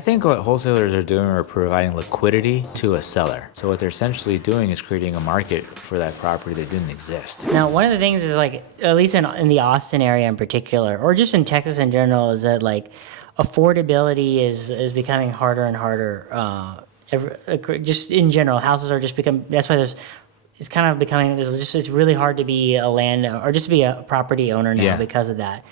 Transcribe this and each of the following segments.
I think what wholesalers are doing are providing liquidity to a seller. So what they're essentially doing is creating a market for that property that didn't exist. Now, one of the things is like, at least in the Austin area in particular, or just in Texas in general, is that like affordability is becoming harder and harder. Just in general, houses are just become. That's why it's kind of becoming. It's really hard to be a land or just to be a property owner now because of that.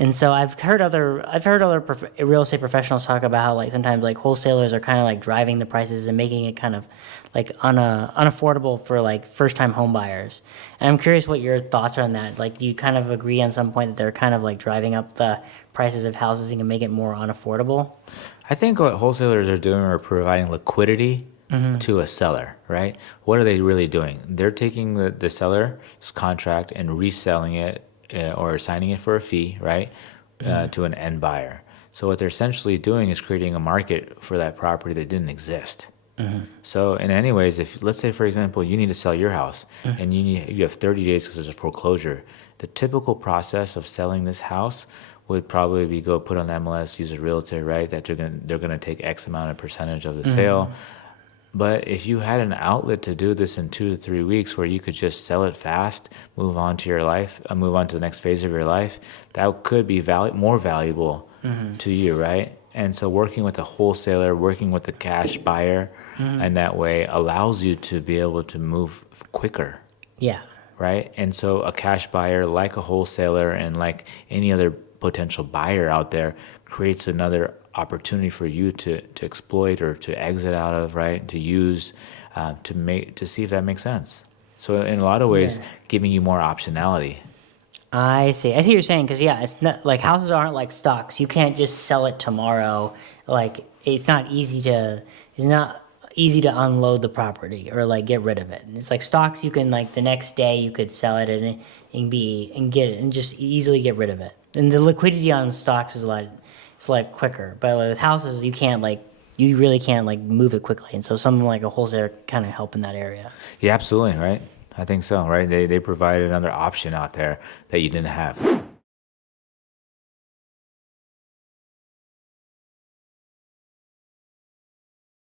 And so I've heard other real estate professionals talk about how like sometimes like wholesalers are kind of like driving the prices and making it kind of like unaffordable for like first time home buyers. And I'm curious what your thoughts are on that. Like, do you kind of agree on some point that they're kind of like driving up the prices of houses and can make it more unaffordable? I think what wholesalers are doing are providing liquidity to a seller, right? What are they really doing? They're taking the seller's contract and reselling it or signing it for a fee, right, to an end buyer. So what they're essentially doing is creating a market for that property that didn't exist. So in any ways, if let's say, for example, you need to sell your house and you have 30 days because there's a foreclosure, the typical process of selling this house would probably be go put on the MLS, use a realtor, right? That they're gonna take X amount of percentage of the sale. But if you had an outlet to do this in 2 to 3 weeks where you could just sell it fast, move on to your life, move on to the next phase of your life, that could be more valuable to you, right? And so working with a wholesaler, working with a cash buyer, and that way allows you to be able to move quicker. Yeah. Right? And so a cash buyer, like a wholesaler and like any other potential buyer out there, creates another opportunity for you to exploit or to exit out of, right? To use, to see if that makes sense. So in a lot of ways, giving you more optionality. I see what you're saying, because it's not like houses aren't like stocks. You can't just sell it tomorrow. Like it's not easy to unload the property or like get rid of it. And it's like stocks, you can like the next day you could sell it and get it and just easily get rid of it. And the liquidity on stocks is a lot quicker. But with houses, you really can't like move it quickly. And so something like a wholesaler kind of help in that area. Yeah, absolutely, right? I think so, right? They provide another option out there that you didn't have.